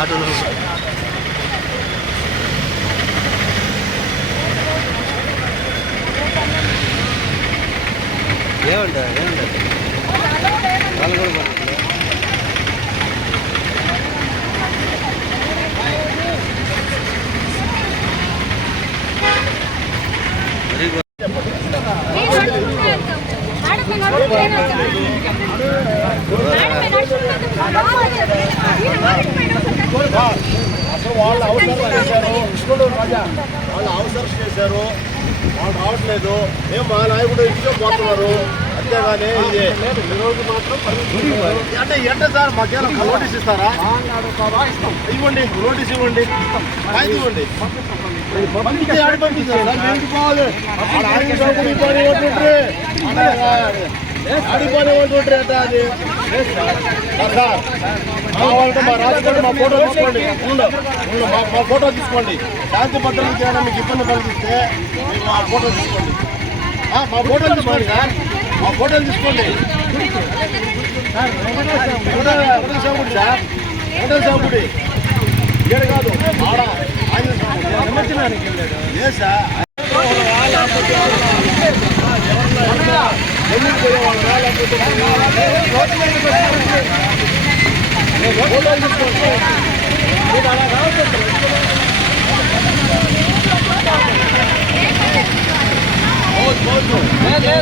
Auto ஏவண்ட ஏவண்ட. நாலு கூட பார்த்து மேடம் மேடம். అసలు వాళ్ళు అవసరం చేశారు వాళ్ళు అవసరం చేశారు వాళ్ళు రావట్లేదు మేము మా నాయకుడు ఇంట్లో పోతున్నారు అంతేగాని ఇది అంటే ఎట్ట సార్ మధ్యాహ్నం నోటీస్ ఇస్తారా ఇవ్వండి నోటీస్ ఇవ్వండి కాగితం ఇవ్వండి పంపించి ఆడిపోయి అది సార్ కావాలంటే మా రాజకీయ మా ఫోటో తీసుకోండి ఉండు మా మా ఫోటో తీసుకోండి శాంతి భద్రతకి చేయడం మీకు ఇబ్బంది కలిగిస్తే మీరు మా ఫోటో తీసుకోండి మా ఫోటో తీసుకోండి సార్ మా ఫోటోలు తీసుకోండి ఫోటో ఫోటో సాగుడి సార్ ఫోటో సాగుడి ఏడు కాదు ఆడ ఆయన ఏ సార్ ఎందుకు పోయేవాళ్ళరా? లేకపోతే ఫోటోలు తీసుకోండి మీరు అలా రావద్దు. పోవచ్చు, పోవచ్చు. ఎందుకు పోయేవాళ్ళు? మేము కూడా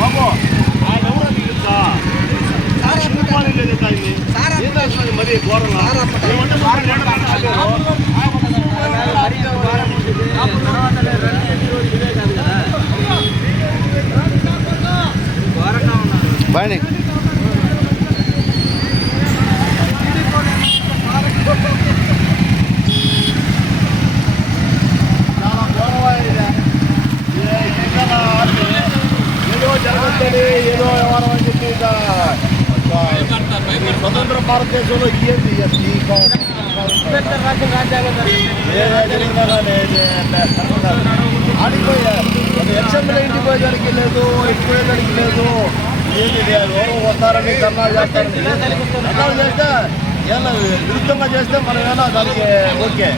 బాబు ఆయన ఎవరో తెలుసా రూపాయలు లేదు ఆయన్ని. ఏం చేస్తున్నది మరి ఘోరంగా? ఏమంటే మరి నేను మాట్లాడాను. బాయ్ ఏదో వ్యవహారం అని చెప్పి స్వతంత్ర భారతదేశంలో ఆడిపోయా ఎక్సెంబ్లీ ఇంటికి పోయేదానికి లేదు ఎక్కిపోయేదానికి లేదు. ఎవరో వస్తారని ధర్నా చేస్తారని ధర్నాలు చేస్తే ఏమన్నా విరుద్ధంగా చేస్తే మనం ఏమన్నా దానికి ఓకే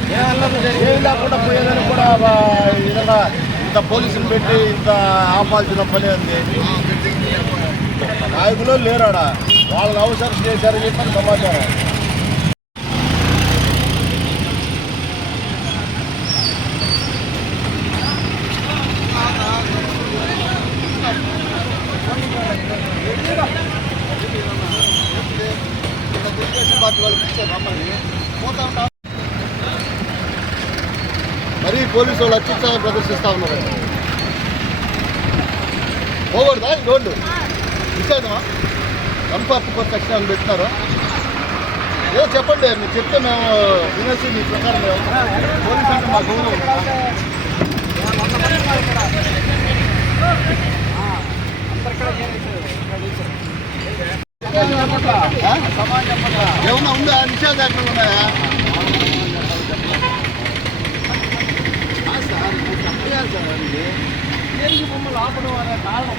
ఏం లేకుండా పోయేదని కూడా ఆ, ఇంత పోలీసులు పెట్టి ఇంత ఆపాల్సిన పని ఉంది నాయకులు లేరాడా వాళ్ళని అవసరం చేశారని చెప్పని సమాచారం మరి పోలీసు వాళ్ళు అత్యుత్సాహం ప్రదర్శిస్తా ఉన్నారు. పోకూడదా ఈ రోడ్డు నిషేధమా కన్ఫర్మ్ కొత్త కక్షాలు పెట్టినారు? ఏదో చెప్పండి మీరు చెప్తే మేము వినేసి మీ ప్రకారం పోలీస్ అంటే మా గౌరవం ఏమన్నా ఉందా? నిషేధాజ్ఞలు ఉన్నాయా? ఆ సార్ అది దేనికి మమ్మల్ని ఆపడం అనే కారణం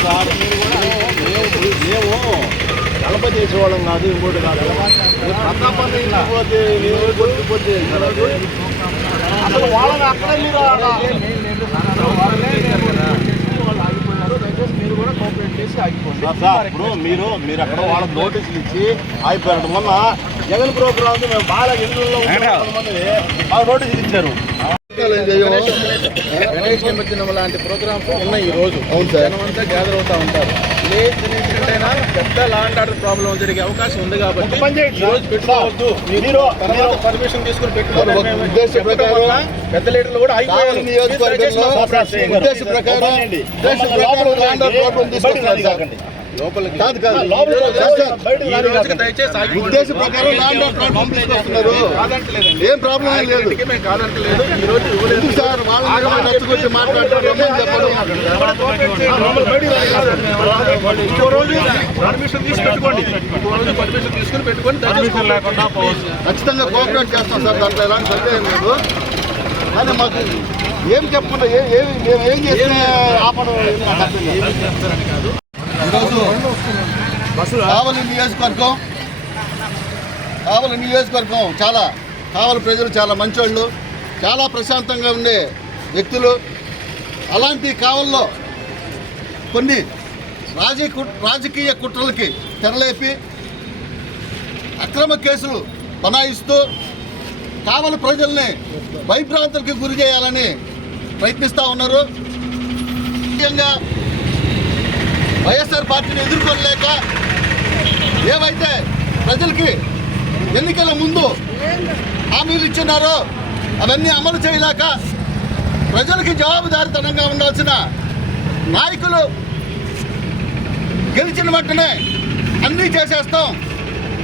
సార్ మీరు కూడా మేము మేము కలప చేసేవాళ్ళం కాదు ఇంకోటి కాదు ప్రతాపాన్ని పోతే మేము కొట్టుకుపోతే అసలు వాళ్ళని అక్కడే మీరు సార్, సార్, ఇప్పుడు మీరు మీరు అక్కడ వాళ్ళకి నోటీసులు ఇచ్చి అయిపోయినట్టు మొన్న జగన్ ప్రోగ్రామ్ మేము బాగా ఇళ్ళలో కొంతమంది బాగా నోటీసులు ఇచ్చారు? గణేష్ నిమజ్జనం లాంటి ప్రోగ్రామ్స్ ఉన్నాయి ఈ రోజు అవును సార్. జనం అంతా గ్యాదర్ అవుతా ఉంటారు ఏ ఇన్సిడెంట్ అయినా పెద్ద లా అండ్ ఆర్డర్ ప్రాబ్లం జరిగే అవకాశం ఉంది కాబట్టి. పెట్టుకోవద్దు తర్వాత పర్మిషన్ తీసుకుని ప్రకారం పెద్ద లీటర్లు కూడా అయిపోయారు. ఉద్దేశ ప్రకారం ఉద్దేశ ప్రకారం ఆర్డర్ ప్రాబ్లం లోపలికి కాదు కాదు. ఉద్దేశ ప్రకారం ఏం ప్రాబ్లం ఏం లేదు. ఎందుకు సార్? వాళ్ళని నచ్చకొచ్చి రమ్మని చెప్పడం? పోవచ్చు. ఖచ్చితంగా కోఆపరేట్ చేస్తాం సార్. దాంట్లో ఎలాంటి సందేహం లేదు. కానీ మాకు ఏం చెప్పకుండా ఏ- ఆపడం నాకు అర్థం కాదు. ఈరోజు కావలి నియోజకవర్గం కావలి నియోజకవర్గం చాలా కావలి ప్రజలు చాలా మంచోళ్ళు చాలా ప్రశాంతంగా ఉండే వ్యక్తులు. అలాంటి కావల్లో కొన్ని రాజీ కు- రాజకీయ కుట్రలకి తెరలేపి అక్రమ కేసులు బనాయిస్తూ కావలి ప్రజల్ని భయభ్రాంతులకి గురి చేయాలని ప్రయత్నిస్తూ ఉన్నారు. ముఖ్యంగా వైఎస్ఆర్ పార్టీని ఎదుర్కోలేక ఏవైతే ప్రజలకి ఎన్నికల ముందు హామీలు ఇచ్చున్నారో అవన్నీ అమలు చేయలేక ప్రజలకి జవాబుదారితనంగా ఉండాల్సిన నాయకులు గెలిచిన వెంటనే అన్నీ చేసేస్తాం.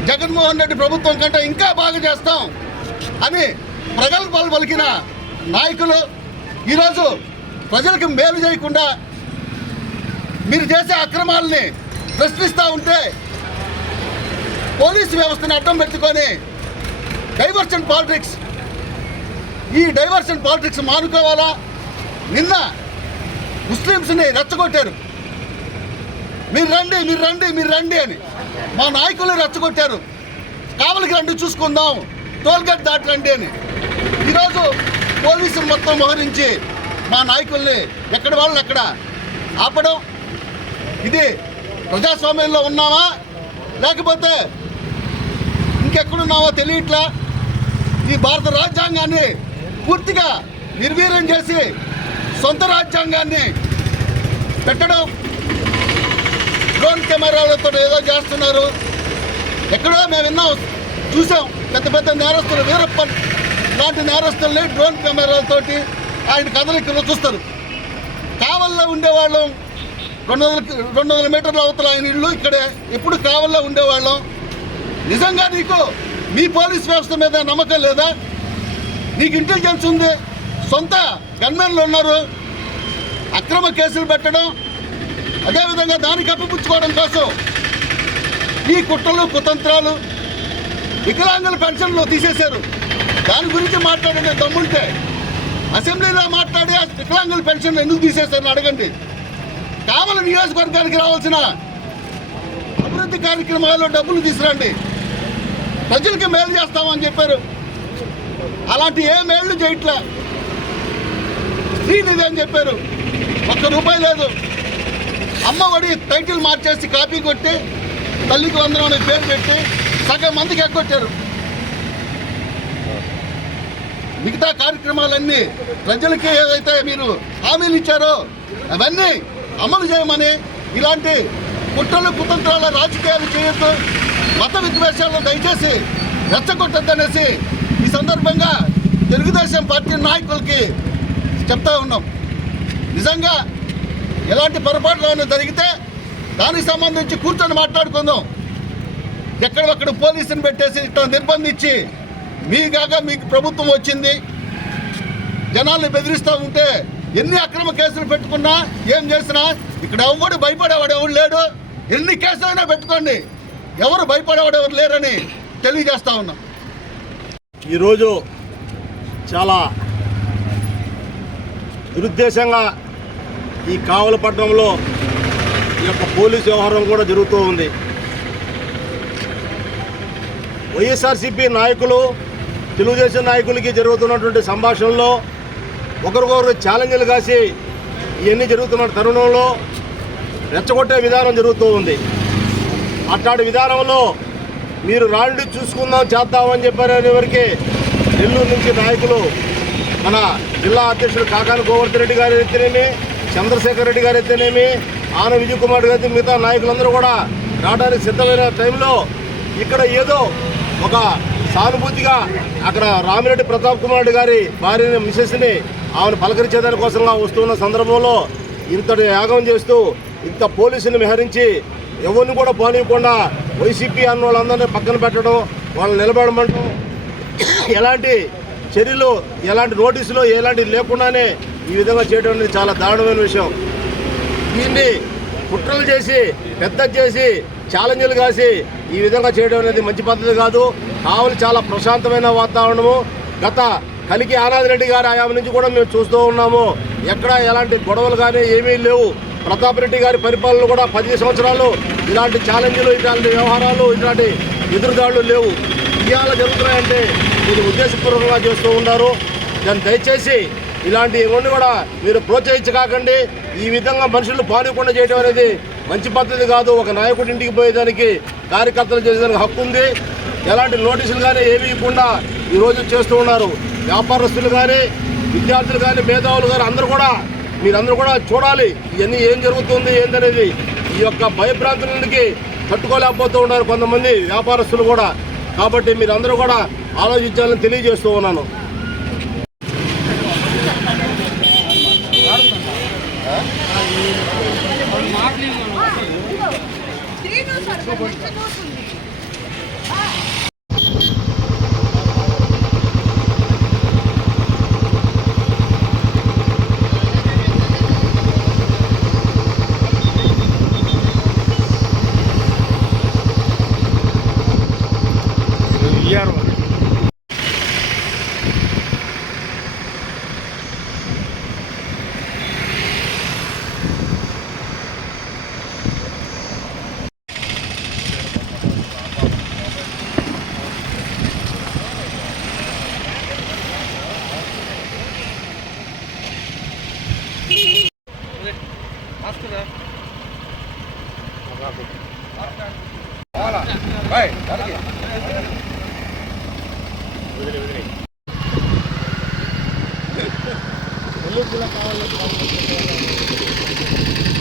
జగన్మోహన్ రెడ్డి ప్రభుత్వం కంటే ఇంకా బాగా చేస్తాం అని ప్రగల్భాలు పలికిన నాయకులు ఈరోజు ప్రజలకు మేలు చేయకుండా మీరు చేసే అక్రమాలని ప్రశ్నిస్తూ ఉంటే పోలీసు వ్యవస్థని అడ్డం పెట్టుకొని డైవర్షన్ పాలిటిక్స్. ఈ డైవర్షన్ పాలిటిక్స్ మానుకోవాలా? నిన్న ముస్లిమ్స్ని రెచ్చగొట్టారు. మీరు రండి మీరు రండి మీరు రండి అని మా నాయకులు రెచ్చగొట్టారు. కావలికి రండి చూసుకుందాం. టోల్గేట్ దాటి రండి అని. ఈరోజు పోలీసులు మొత్తం మోహరించి మా నాయకుల్ని ఎక్కడ వాళ్ళు ఎక్కడ ఆపడం ఇది ప్రజాస్వామ్యంలో ఉన్నామా లేకపోతే ఇంకెక్కడున్నామో తెలియట్లా? ఈ భారత రాజ్యాంగాన్ని పూర్తిగా నిర్వీర్యం చేసి సొంత రాజ్యాంగాన్ని పెట్టడం డ్రోన్ కెమెరాలతో ఏదో చేస్తున్నారు. ఎక్కడో మేము విన్నాం చూసాం. పెద్ద పెద్ద నేరస్తులు వీరప్పన్ లాంటి నేరస్తుల్ని డ్రోన్ కెమెరాలతోటి ఆయన కదలికలు చూస్తారు. కావల్లో ఉండేవాళ్ళం రెండు వందల రెండు వందల మీటర్ల అవతల ఆయన ఇల్లు ఇక్కడే. ఎప్పుడు కావల్లో ఉండేవాళ్ళం. నిజంగా నీకు మీ పోలీస్ వ్యవస్థ మీద నమ్మకం లేదా? నీకు ఇంటెలిజెన్స్ ఉంది. సొంత గన్మెన్లు ఉన్నారు. అక్రమ కేసులు పెట్టడం అదేవిధంగా దాన్ని కప్పిపుచ్చుకోవడం కోసం ఈ కుట్రలు కుతంత్రాలు వికలాంగుల పెన్షన్లు తీసేశారు. దాని గురించి మాట్లాడండి దమ్ముంటే అసెంబ్లీలో మాట్లాడి ఆ వికలాంగుల పెన్షన్ ఎందుకు తీసేశారని అడగండి. కావల నియోజకవర్గానికి రావాల్సిన అభివృద్ధి కార్యక్రమాల్లో డబ్బులు తీసుకురండి. ప్రజలకి మేలు చేస్తామని చెప్పారు. అలాంటి ఏ మేళ్ళు చేయట్లే. స్త్రీనిధి అని చెప్పారు. ఒక్క రూపాయి లేదు. అమ్మ ఒడి టైటిల్ మార్చేసి కాపీ కొట్టి తల్లికి వందనం అనే పేరు పెట్టి సగం మందికి ఎక్కొచ్చారు మిగతా కార్యక్రమాలన్నీ ప్రజలకి ఏదైతే మీరు హామీలు ఇచ్చారో అవన్నీ అమలు చేయమని ఇలాంటి కుట్రలు కుతంత్రాల రాజకీయాలు చేయొద్దు. మత విద్వేషాలను దయచేసి రెచ్చగొట్టద్దనేసి ఈ సందర్భంగా తెలుగుదేశం పార్టీ నాయకులకి చెప్తా ఉన్నాం. నిజంగా ఎలాంటి పొరపాట్లు ఏమైనా జరిగితే దానికి సంబంధించి కూర్చొని మాట్లాడుకుందాం. ఎక్కడొక్కడ పోలీసుని పెట్టేసి ఇట్లా నిర్బంధించి మీగాగా మీకు ప్రభుత్వం వచ్చింది. జనాల్ని బెదిరిస్తూ ఉంటే ఎన్ని అక్రమ కేసులు పెట్టుకున్నా ఏం చేసినా ఇక్కడ ఎవడు భయపడేవాడు ఎవడు లేడు. ఎన్ని కేసులైనా పెట్టుకోండి. ఎవరు భయపడేవాడు ఎవరు లేరని తెలియజేస్తా ఉన్నాం. ఈరోజు చాలా దురుద్దేశంగా ఈ కావలపట్నంలో ఈ యొక్క పోలీసు వ్యవహారం కూడా జరుగుతూ ఉంది. వైఎస్ఆర్సీపీ నాయకులు తెలుగుదేశం నాయకులకి జరుగుతున్నటువంటి సంభాషణలో ఒకరికొకరు ఛాలెంజ్లు కాసి ఇవన్నీ జరుగుతున్న తరుణంలో రెచ్చగొట్టే విధానం జరుగుతూ ఉంది. అట్లాంటి విధానంలో మీరు రాండి చూసుకుందాం చేద్దామని చెప్పారనే వరకే నెల్లూరు నుంచి నాయకులు మన జిల్లా అధ్యక్షుడు కాకాని గోవర్ధన్ రెడ్డి గారు అయితేనేమి చంద్రశేఖర్ రెడ్డి గారు అయితేనేమి ఆన విజయ్ కుమార్ గారి మిగతా నాయకులందరూ కూడా రావడానికి సిద్ధమైన టైంలో ఇక్కడ ఏదో ఒక సానుభూతిగా అక్కడ రామిరెడ్డి ప్రతాప్ కుమార్ రెడ్డి గారి భార్యని మిసెస్ని ఆమెను పలకరించేదాని కోసంగా వస్తున్న సందర్భంలో ఇంతటి యాగం చేస్తూ ఇంత పోలీసుని మిహరించి ఎవరిని కూడా పోనివ్వకుండా వైసీపీ అన్న వాళ్ళందరినీ పక్కన పెట్టడం వాళ్ళని నిలబడమంటూ ఎలాంటి చర్యలు ఎలాంటి నోటీసులు ఎలాంటి లేకుండానే ఈ విధంగా చేయడం అనేది చాలా దారుణమైన విషయం. దీన్ని కుట్రలు చేసి పెద్ద చేసి ఛాలెంజ్లు కాసి ఈ విధంగా చేయడం అనేది మంచి పద్ధతి కాదు. కావాలి చాలా ప్రశాంతమైన వాతావరణము. గత కలికి ఆనాథ్ రెడ్డి గారి ఆయామ నుంచి కూడా మేము చూస్తూ ఉన్నాము. ఎక్కడ ఎలాంటి గొడవలు కానీ ఏమీ లేవు. ప్రతాప్ రెడ్డి గారి పరిపాలన కూడా పది సంవత్సరాలు ఇలాంటి ఛాలెంజ్లు ఇలాంటి వ్యవహారాలు ఇలాంటి ఎదురుదాడులు లేవు. ఇవాళ జరుగుతున్నాయంటే మీరు ఉద్దేశపూర్వకంగా చేస్తూ ఉన్నారు. దాన్ని దయచేసి ఇలాంటి ఇవన్నీ కూడా మీరు ప్రోత్సహించకాకండి. ఈ విధంగా మనుషులు పానికుండా చేయడం అనేది మంచి పద్ధతి కాదు. ఒక నాయకుడి ఇంటికి పోయేదానికి కార్యకర్తలు చేసేదానికి హక్కు ఉంది. ఎలాంటి నోటీసులు కానీ ఏమీ ఇవ్వకుండా ఈరోజు చేస్తూ ఉన్నారు. వ్యాపారస్తులు కానీ విద్యార్థులు కానీ మేధావులు కానీ అందరూ కూడా మీరందరూ కూడా చూడాలి ఇవన్నీ ఏం జరుగుతుంది ఏందనేది ఈ యొక్క భయభ్రాంతులకి తట్టుకోలేకపోతూ ఉన్నారు కొంతమంది వ్యాపారస్తులు కూడా కాబట్టి మీరందరూ కూడా ఆలోచించాలని తెలియజేస్తూ ఉన్నాను శ్రీను よろしくお願いします。